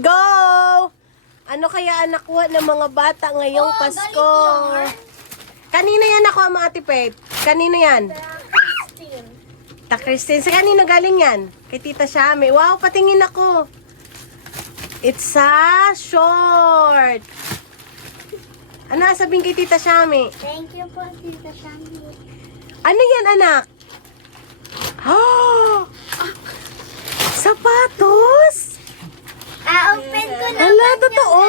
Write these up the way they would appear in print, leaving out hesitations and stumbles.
go! Ano kaya ang nakuha ng mga bata ngayong Pasko? Kanina yan ako, mga Ate Pet. Kanina yan? Ta Christine. Sa kanino galing yan? Kay Tita Shami. Wow, patingin ako. It's a short. Ano sabihin kay Tita Shami? Thank you po, Tita Shami. Ano yan, anak? Oh! Sapatos? Open ko na. Hala, totoo?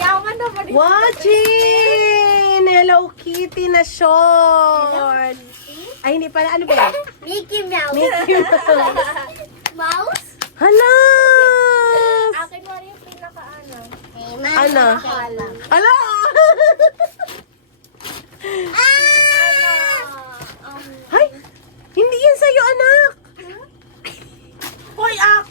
Yaman na ba rin? Watching! Hello Kitty na short. Ay, hindi pala. Ano ba yan? Mickey Mouse. Mickey Mouse. Mouse? Hala! Akin mo rin yung pinaka-ano. Ano? Hala! Ay! Hindi yan sa'yo, anak! Hoy, up!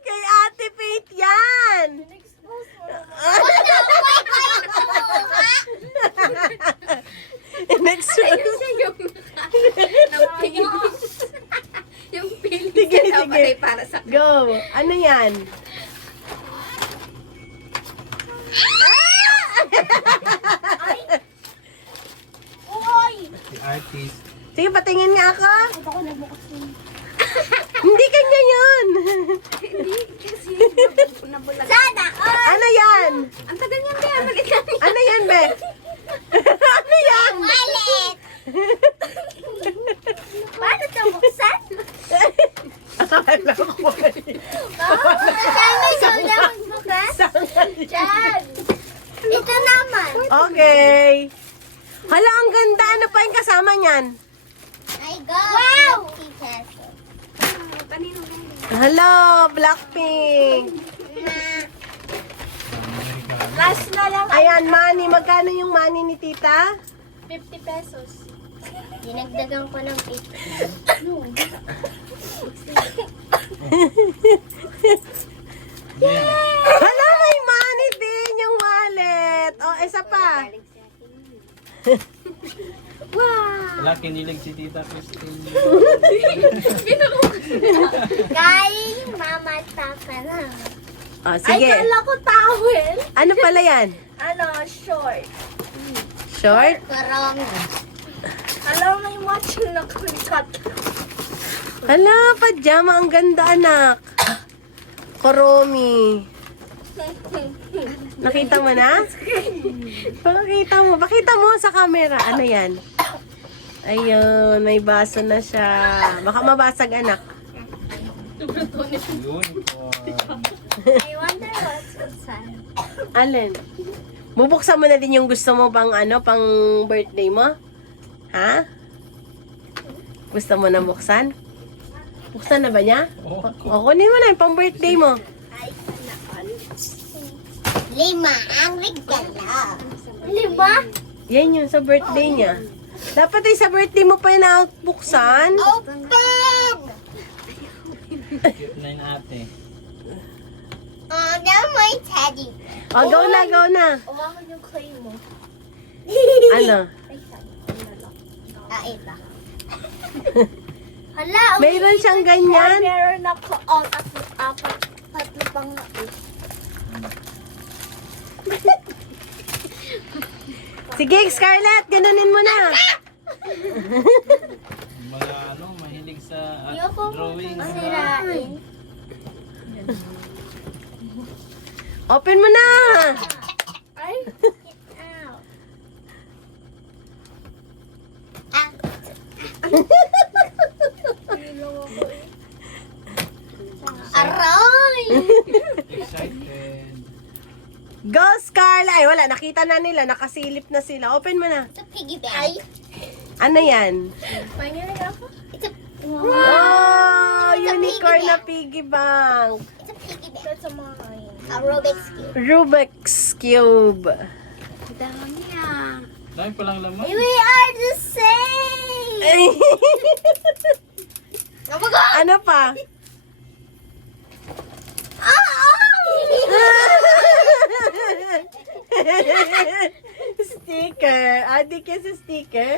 Kay Ate Faith yan! Next one. Yung feeling Sige, na sige. patay para sa Go! Ano yan? Si artist. Sige, patingin nga ako. Hindi kanya yan. kasi nabulag. Sana all. Ano yan? Ang tagal niyan, Be. Ang maliit lang. Ano yan, be? Ano yan? Wallet. Paano ito buksan? Akala ko Shami, ikaw lang magbukas? Diyan. Ito naman. Okay. Hala, ang ganda. Ano pa yung kasama niyan? I got wow! Kanino galing? Hello, Blackpink. Cash na lang. Ayan, money. Magkano yung money ni tita? 50 pesos. Dinagdagan ko ng 50. Hala, may money din yung wallet. O, isa pa. Wow! Wala kinilig si Tita Christine. Galing mama taka na. O, sige. ko towel. Ano pala yan? Ano, short. Short? Parang. Alam mo yung matching na kulikat. Hala, pajama. Ang ganda, anak. Koromi. Nakita mo na? Pakita mo sa camera. Ano yan? Ayun, may baso na siya. Baka mabasag, anak. Uniform. I wonder what's inside. Alin? Bubuksan mo na din yung gusto mo pang pang birthday mo? Ha? Gusto mo na buksan? Buksan na ba niya? O, kunin mo na yung pang birthday mo. Lima ang regalo. Lima? Yan yung sa birthday niya. Dapat ay sa birthday mo pa yung nakabuksan. Open! Cute na yung ate. Oh, now my teddy. O, go na, go na. Uwakan yung clay mo. Ano? Iba. Hala, Mayroon siyang ganyan. meron ako. Oh, tatlo pang na. Sige, Scarlett, ganunin mo na. Mga mahilig sa drawing. Sirain. Open mo na. Ay, get out. Aray! Excited. Go, Scarlett. Ay, wala. Nakita na nila. Nakasilip na sila. Open mo na. It's a piggy bank. Ano yan? Pangyayin ako? It's a... Oh, It's a unicorn piggy na bank. piggy bank. It's a piggy bank. That's a mine. A Rubik's Cube. Rubik's Cube. Dami niya. Dami palang laman. We are the same! Oh my God! Ano pa? Ah! sticker. Adik yan sa sticker.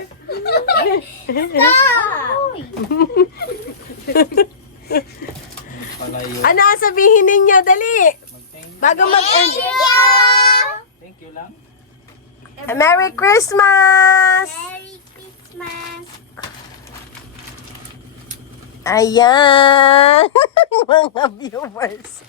Palayo. Ano ang sabihin ninyo? Dali. Mag-thank Bago mag-end. thank you lang. Merry Christmas! Merry Christmas. Ayan. Mga viewers.